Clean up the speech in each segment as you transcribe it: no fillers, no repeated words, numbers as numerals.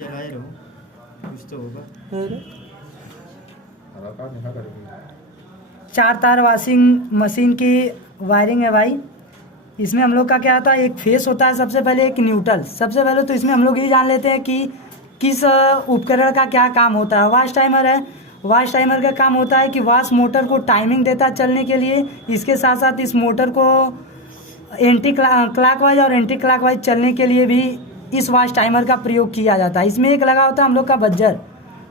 जलाए रहो, कुछ तो होगा। 4 तार वॉशिंग मशीन की वायरिंग है भाई। इसमें हम लोग का क्या होता है, एक फेस होता है, सबसे पहले एक न्यूट्रल। सबसे पहले तो इसमें हम लोग ये जान लेते हैं कि किस उपकरण का क्या काम होता है। वॉश टाइमर है, वॉश टाइमर का काम होता है कि वॉश मोटर को टाइमिंग देता है चलने के लिए। इसके साथ साथ इस मोटर को एंटी क्लॉकवाइज और एंटी क्लॉकवाइज चलने के लिए भी इस वॉश टाइमर का प्रयोग किया जाता है। इसमें एक लगा होता है हम लोग का बज्जर।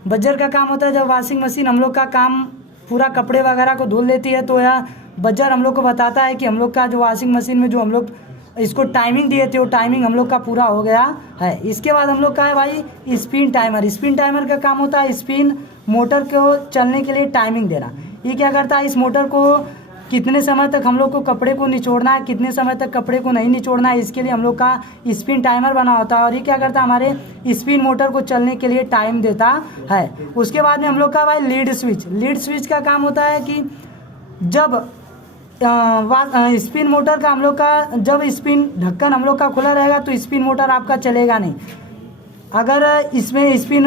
बज्जर का काम होता है जब वॉशिंग मशीन हम लोग का काम पूरा कपड़े वगैरह को धुल लेती है तो यह बज्जर हम लोग को बताता है कि हम लोग का जो वॉशिंग मशीन में जो हम लोग इसको टाइमिंग दिए थे वो टाइमिंग हम लोग का पूरा हो गया है। इसके बाद हम लोग का है भाई स्पिन टाइमर। स्पिन टाइमर का काम होता है स्पिन मोटर को चलने के लिए टाइमिंग देना। ये क्या करता है, इस मोटर को कितने समय तक हम लोग को कपड़े को निचोड़ना है, कितने समय तक कपड़े को नहीं निचोड़ना है, इसके लिए हम लोग का स्पिन टाइमर बना होता है। और ये क्या करता है, हमारे स्पिन मोटर को चलने के लिए टाइम देता है। उसके बाद में हम लोग का भाई लीड स्विच। लीड स्विच का काम होता है कि जब स्पिन मोटर का हम लोग का जब स्पिन ढक्कन हम लोग का खुला रहेगा तो स्पिन मोटर आपका चलेगा नहीं। अगर इसमें स्पिन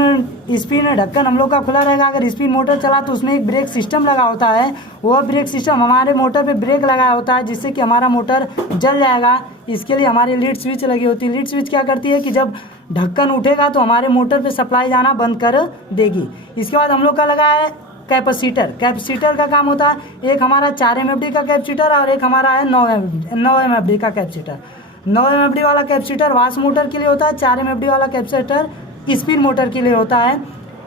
ढक्कन हम लोग का खुला रहेगा, अगर स्पिन मोटर चला तो उसमें एक ब्रेक सिस्टम लगा होता है। वह ब्रेक सिस्टम हमारे मोटर पे ब्रेक लगा होता है जिससे कि हमारा मोटर जल जाएगा। इसके लिए हमारी लीड स्विच लगी होती है। लीड स्विच क्या करती है कि जब ढक्कन उठेगा तो हमारे मोटर पे सप्लाई जाना बंद कर देगी। इसके बाद हम लोग का लगा है कैपेसिटर। कैपेसिटर का काम होता है एक हमारा 4 MFD का कैपेसिटर और एक हमारा है 9 MFD का कैपेसिटर। 9 MFD वाला कैपेसिटर वाश मोटर के लिए होता है, 4 MFD वाला कैपेसिटर स्पिन मोटर के लिए होता है।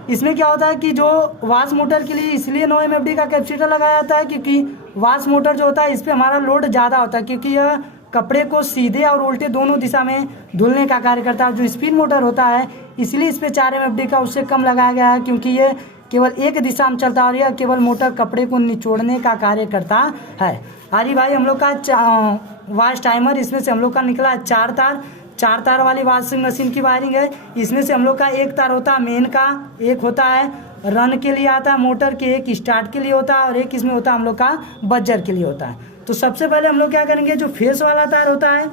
इसमें क्या होता है कि जो वाश मोटर के लिए इसलिए 9 MFD का कैपेसिटर लगाया जाता है क्योंकि वाश मोटर जो होता है इस पर हमारा लोड ज़्यादा होता है, क्योंकि यह कपड़े को सीधे और उल्टे दोनों दिशा में धुलने का कार्य करता है। जो स्पिन मोटर होता है इसलिए इस पर 4 MFD का उससे कम लगाया गया है, क्योंकि ये केवल एक दिशा में चलता है और यह केवल मोटर कपड़े को निचोड़ने का कार्य करता है। अरे भाई हम लोग का वॉश टाइमर, इसमें से हम लोग का निकला 4 तार। 4 तार वाली वॉशिंग मशीन की वायरिंग है। इसमें से हम लोग का एक तार होता है मेन का, एक होता है रन के लिए आता है मोटर के, एक स्टार्ट के लिए होता है और एक इसमें होता है हम लोग का बज्जर के लिए होता है। तो सबसे पहले हम लोग क्या करेंगे, जो फेस वाला तार होता है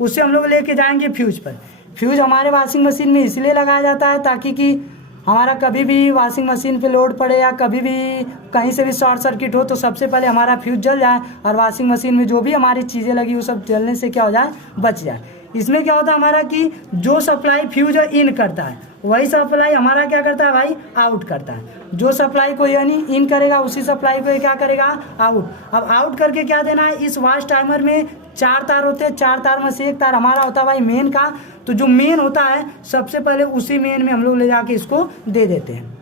उससे हम लोग लेके जाएंगे फ्यूज पर। फ्यूज हमारे वॉशिंग मशीन में इसलिए लगाया जाता है ताकि कि हमारा कभी भी वॉशिंग मशीन पे लोड पड़े या कभी भी कहीं से भी शॉर्ट सर्किट हो तो सबसे पहले हमारा फ्यूज जल जाए और वॉशिंग मशीन में जो भी हमारी चीज़ें लगी वो सब जलने से क्या हो जाए, बच जाए। इसमें क्या होता है हमारा कि जो सप्लाई फ्यूज इन करता है वही सप्लाई हमारा क्या करता है भाई, आउट करता है। जो सप्लाई को यानी इन करेगा उसी सप्लाई को क्या करेगा, आउट। अब आउट करके क्या देना है, इस वॉश टाइमर में 4 तार होते हैं। 4 तार में से एक तार हमारा होता है भाई मेन का। तो जो मेन होता है सबसे पहले उसी मेन में हम लोग ले जाके इसको दे देते हैं।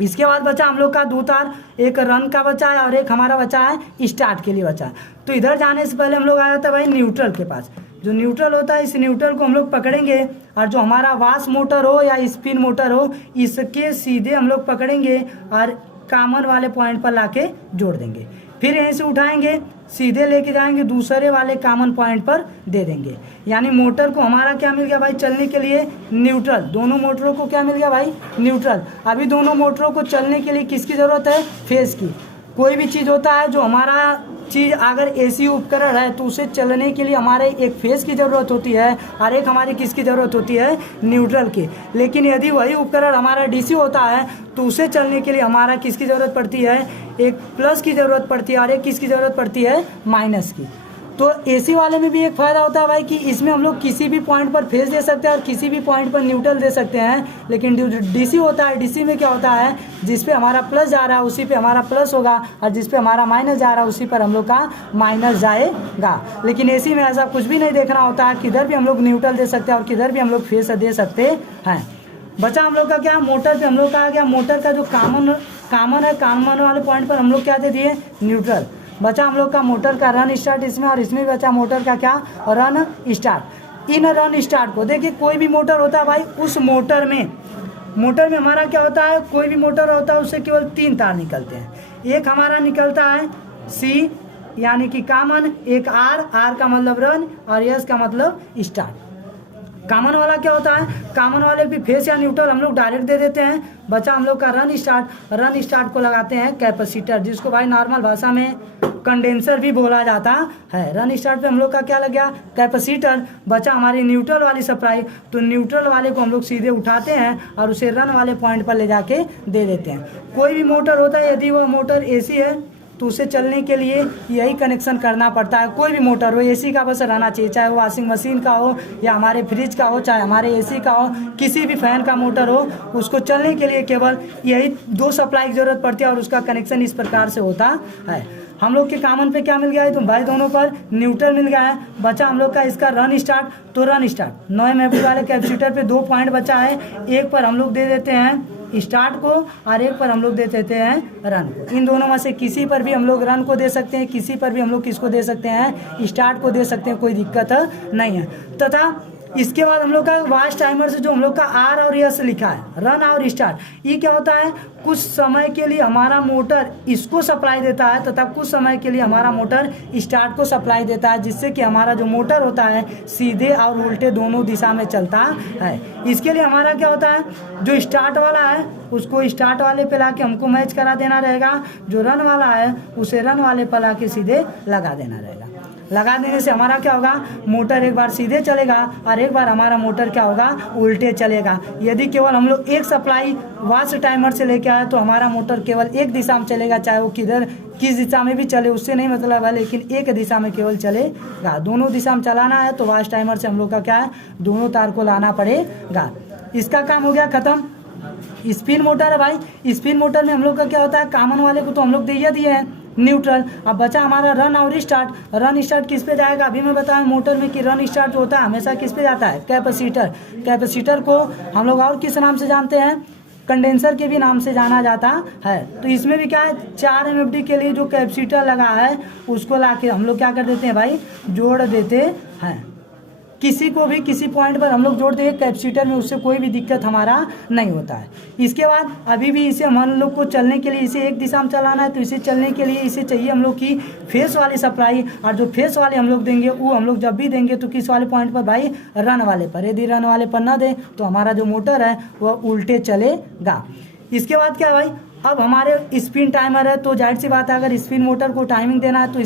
इसके बाद बचा हम लोग का 2 तार, एक रन का बचा है और एक हमारा बचा है स्टार्ट के लिए बचा है। तो इधर जाने से पहले हम लोग आ जाते हैं भाई न्यूट्रल के पास। जो न्यूट्रल होता है इस न्यूट्रल को हम लोग पकड़ेंगे और जो हमारा वाश मोटर हो या स्पिन मोटर हो इसके सीधे हम लोग पकड़ेंगे और कॉमन वाले पॉइंट पर लाके जोड़ देंगे। फिर यहीं से उठाएंगे सीधे लेके जाएंगे दूसरे वाले कॉमन पॉइंट पर दे देंगे। यानी मोटर को हमारा क्या मिल गया भाई, चलने के लिए न्यूट्रल। दोनों मोटरों को क्या मिल गया भाई, न्यूट्रल। अभी दोनों मोटरों को चलने के लिए किसकी ज़रूरत है, फेस की। कोई भी चीज़ होता है जो हमारा चीज़ अगर एसी उपकरण है तो उसे चलने के लिए हमारे एक फेस की ज़रूरत होती है और एक हमारी किसकी ज़रूरत होती है, न्यूट्रल की। लेकिन यदि वही उपकरण हमारा डीसी होता है तो उसे चलने के लिए हमारा किसकी ज़रूरत पड़ती है, एक प्लस की ज़रूरत पड़ती है और एक किसकी ज़रूरत पड़ती है, माइनस की। तो एसी वाले में भी एक फ़ायदा होता है भाई कि इसमें हम लोग किसी भी पॉइंट पर फेस दे सकते हैं और किसी भी पॉइंट पर न्यूट्रल दे सकते हैं। लेकिन जो डीसी होता है, डीसी में क्या होता है, जिस पे हमारा प्लस जा रहा है उसी पे हमारा प्लस होगा और जिस पे हमारा माइनस जा रहा है उसी पर हम लोग का माइनस जाएगा। लेकिन एसी में ऐसा कुछ भी नहीं देखना होता है, किधर भी हम लोग न्यूट्रल दे सकते हैं और किधर भी हम लोग फेस दे सकते हैं। बचा हम लोग का क्या, मोटर पे हम लोग का आ गया। मोटर का जो कॉमन वाले पॉइंट पर हम लोग क्या दे दिए, न्यूट्रल। बचा हम लोग का मोटर का रन स्टार्ट इसमें और इसमें बचा मोटर का क्या, रन स्टार्ट। इन रन स्टार्ट को देखिए, कोई भी मोटर होता है भाई उस मोटर में हमारा क्या होता है, कोई भी मोटर होता है उससे केवल 3 तार निकलते हैं। एक हमारा निकलता है सी यानी कि कॉमन, एक आर का मतलब रन और एस का मतलब स्टार्ट। कॉमन वाला क्या होता है, कॉमन वाले भी फेस या न्यूट्रल हम लोग डायरेक्ट दे देते हैं। बचा हम लोग का रन स्टार्ट को लगाते हैं कैपेसिटर, जिसको भाई नॉर्मल भाषा में कंडेंसर भी बोला जाता है। रन स्टार्ट पे हम लोग का क्या लग गया, कैपेसिटर। बचा हमारी न्यूट्रल वाली सप्लाई, तो न्यूट्रल वाले को हम लोग सीधे उठाते हैं और उसे रन वाले पॉइंट पर ले जाके दे देते हैं। कोई भी मोटर होता है, यदि वह मोटर एसी है तो उसे चलने के लिए यही कनेक्शन करना पड़ता है। कोई भी मोटर हो, एसी का बस रहना चाहिए, चाहे वो वॉशिंग मशीन का हो या हमारे फ्रिज का हो, चाहे हमारे एसी का हो, किसी भी फैन का मोटर हो, उसको चलने के लिए केवल यही 2 सप्लाई की जरूरत पड़ती है और उसका कनेक्शन इस प्रकार से होता है। हम लोग के कॉमन पे क्या मिल गया है, तो भाई दोनों पर न्यूट्रल मिल गया है। बचा हम लोग का इसका रन स्टार्ट, तो रन स्टार्ट 9 एमएफडी वाले कैपेसिटर पे 2 पॉइंट बचा है। एक पर हम लोग दे देते हैं स्टार्ट को और एक पर हम लोग दे देते हैं रन को। इन दोनों में से किसी पर भी हम लोग रन को दे सकते हैं, किसी पर भी हम लोग किसको दे सकते हैं, स्टार्ट को दे सकते हैं, कोई दिक्कत नहीं है। तथा इसके बाद हम लोग का वाच टाइमर से जो हम लोग का आर और एस लिखा है, रन और स्टार्ट, ये क्या होता है, कुछ समय के लिए हमारा मोटर इसको सप्लाई देता है तथा कुछ समय के लिए हमारा मोटर स्टार्ट को सप्लाई देता है, जिससे कि हमारा जो मोटर होता है सीधे और उल्टे दोनों दिशा में चलता है। इसके लिए हमारा क्या होता है, जो स्टार्ट वाला है उसको स्टार्ट वाले पे ला के हमको मैच करा देना रहेगा, जो रन वाला है उसे रन वाले पे ला के सीधे लगा देना रहेगा। लगा देने से हमारा क्या होगा, मोटर एक बार सीधे चलेगा और एक बार हमारा मोटर क्या होगा, उल्टे चलेगा। यदि केवल हम लोग एक सप्लाई वाच टाइमर से लेके आए तो हमारा मोटर केवल एक दिशा में चलेगा, चाहे वो किस दिशा में भी चले उससे नहीं मतलब है, लेकिन एक दिशा में केवल चलेगा। दोनों दिशा में चलाना है तो वाच टाइमर से हम लोग का क्या है, दोनों तार को लाना पड़ेगा। इसका काम हो गया खत्म। स्पिन मोटर है भाई, स्पिन मोटर में हम लोग का क्या होता है, कॉमन वाले को तो हम लोग दिए हैं न्यूट्रल। अब बचा हमारा रन और स्टार्ट। रन स्टार्ट किस पे जाएगा, अभी मैं बताया मोटर में कि रन स्टार्ट होता है हमेशा किस पे जाता है, कैपेसिटर। कैपेसिटर को हम लोग और किस नाम से जानते हैं, कंडेंसर के भी नाम से जाना जाता है। तो इसमें भी क्या है, 4 एमएफडी के लिए जो कैपेसिटर लगा है उसको लाके हम लोग क्या कर देते हैं भाई, जोड़ देते हैं। किसी को भी किसी पॉइंट पर हम लोग जोड़ देंगे कैपेसिटर में, उससे कोई भी दिक्कत हमारा नहीं होता है। इसके बाद अभी भी इसे हम लोग को चलने के लिए इसे एक दिशा में चलाना है, तो इसे चलने के लिए इसे चाहिए हम लोग की फेस वाली सप्लाई। और जो फेस वाले हम लोग देंगे वो हम लोग जब भी देंगे तो किस वाले पॉइंट पर भाई, रन वाले पर। यदि रन वाले पर ना दें तो हमारा जो मोटर है वह उल्टे चलेगा। इसके बाद क्या भाई, अब हमारे स्पिन टाइमर है, तो जाहिर सी बात है अगर स्पिन मोटर को टाइमिंग देना है तो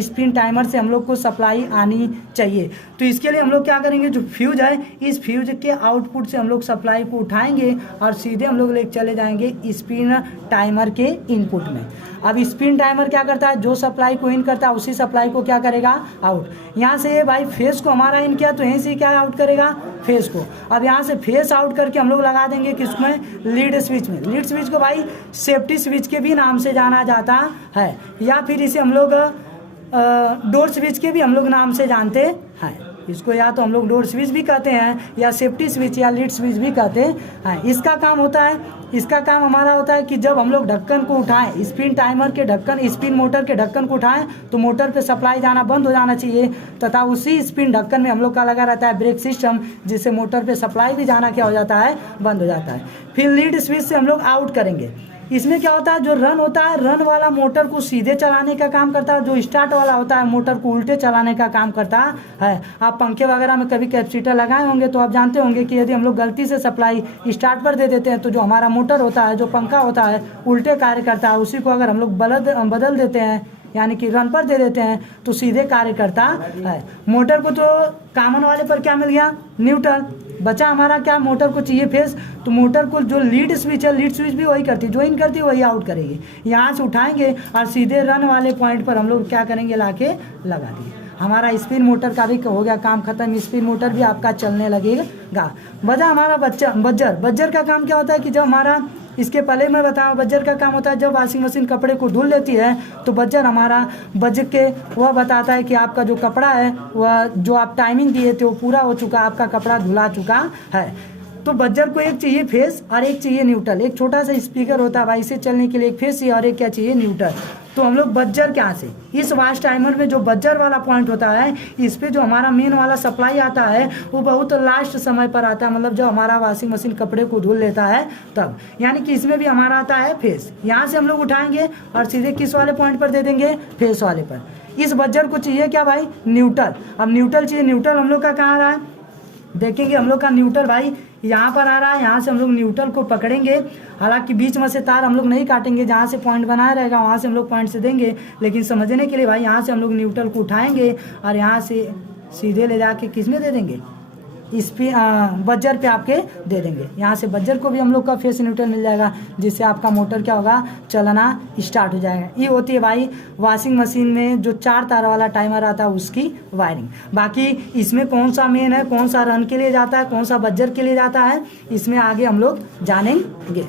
स्पिन टाइमर से हम लोग को सप्लाई आनी चाहिए। तो इसके लिए हम लोग क्या करेंगे, जो फ्यूज है इस फ्यूज के आउटपुट से हम लोग सप्लाई को उठाएंगे और सीधे हम लोग ले चले जाएंगे स्पिन टाइमर के इनपुट में। अब स्पिन टाइमर क्या करता है, जो सप्लाई को इन करता है उसी सप्लाई को क्या करेगा, आउट। यहाँ से भाई फेस को हमारा इन किया तो यहीं से क्या आउट करेगा, फेस को। अब यहाँ से फेस आउट करके हम लोग लगा देंगे किसमें, लीड स्विच में। लीड स्विच को भाई सेफ्टी स्विच के भी नाम से जाना जाता है, या फिर इसे हम लोग डोर स्विच के भी हम लोग नाम से जानते हैं। इसको या तो हम लोग डोर स्विच भी कहते हैं या सेफ्टी स्विच या लीड स्विच भी कहते हैं। इसका काम होता है, इसका काम हमारा होता है कि जब हम लोग ढक्कन को उठाएं, स्पिन टाइमर के ढक्कन, स्पिन मोटर के ढक्कन को उठाएं तो मोटर पे सप्लाई जाना बंद हो जाना चाहिए, तथा उसी स्पिन ढक्कन में हम लोग का लगा रहता है ब्रेक सिस्टम, जिससे मोटर पे सप्लाई भी जाना क्या हो जाता है, बंद हो जाता है। फिर लीड स्विच से हम लोग आउट करेंगे। इसमें क्या होता है, जो रन होता है, रन वाला मोटर को सीधे चलाने का काम करता है, जो स्टार्ट वाला होता है मोटर को उल्टे चलाने का काम करता है। आप पंखे वगैरह में कभी कैपेसिटर लगाए होंगे तो आप जानते होंगे कि यदि हम लोग गलती से सप्लाई स्टार्ट पर दे देते हैं तो जो हमारा मोटर होता है, जो पंखा होता है, उल्टे कार्य करता है। उसी को अगर हम लोग बदल देते हैं यानी कि रन पर दे देते हैं तो सीधे कार्य करता है। मोटर को तो कॉमन वाले पर क्या मिल गया, न्यूट्रल। बचा हमारा क्या, मोटर को चाहिए फेस, तो मोटर को जो लीड स्विच है, लीड स्विच भी वही करती है, जो इन करती है वही आउट करेगी। यहाँ से उठाएंगे और सीधे रन वाले पॉइंट पर हम लोग क्या करेंगे, लाके लगा दिए। हमारा स्पिन मोटर का भी हो गया काम खत्म, स्पिन मोटर भी आपका चलने लगेगा। बचा हमारा बज्जर का काम क्या होता है कि जब हमारा, इसके पहले मैं बताऊँ, बज्जर का काम होता है जब वॉशिंग मशीन कपड़े को धुल लेती है तो बज्जर हमारा बज के वह बताता है कि आपका जो कपड़ा है वह जो आप टाइमिंग दिए थे वो पूरा हो चुका, आपका कपड़ा धुला चुका है। तो बज्जर को एक चाहिए फेस और एक चाहिए न्यूट्रल। एक छोटा सा स्पीकर होता है भाई, इसे चलने के लिए एक फेस चाहिए और एक क्या चाहिए, न्यूट्रल। तो हम लोग बज्जर क्या से, इस वाच टाइमर में जो बज्जर वाला पॉइंट होता है, इस पे जो हमारा मेन वाला सप्लाई आता है वो बहुत लास्ट समय पर आता है, मतलब जब हमारा वॉशिंग मशीन कपड़े को धुल लेता है तब। यानी कि इसमें भी हमारा आता है फेस। यहाँ से हम लोग उठाएंगे और सीधे किस वाले पॉइंट पर दे देंगे, फेस वाले पर। इस बज्जर को चाहिए क्या भाई, न्यूट्रल। अब न्यूट्रल चाहिए, न्यूट्रल हम लोग का कहाँ आ रहा है, देखेंगे हम लोग का न्यूट्रल भाई यहाँ पर आ रहा है, यहाँ से हम लोग न्यूट्रल को पकड़ेंगे। हालांकि बीच में से तार हम लोग नहीं काटेंगे, जहाँ से पॉइंट बनाया रहेगा वहाँ से हम लोग पॉइंट से देंगे। लेकिन समझने के लिए भाई यहाँ से हम लोग न्यूट्रल को उठाएंगे और यहाँ से सीधे ले जाके किस में दे देंगे, इस पे बज्जर पे आपके दे देंगे। यहाँ से बज्जर को भी हम लोग का फेस न्यूट्रल मिल जाएगा, जिससे आपका मोटर क्या होगा, चलना स्टार्ट हो जाएगा। ये होती है भाई वॉशिंग मशीन में जो 4 तार वाला टाइमर आता है उसकी वायरिंग। बाकी इसमें कौन सा मेन है, कौन सा रन के लिए जाता है, कौन सा बज्जर के लिए जाता है, इसमें आगे हम लोग जानेंगे।